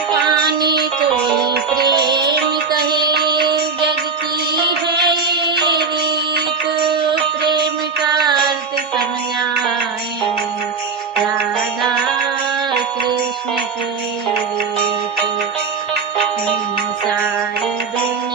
पानी को ही प्रेम कहे, जग की है ये रीत, प्रेम का अर्थ समझाए राधा कृष्ण की रीत। सारी दुनिया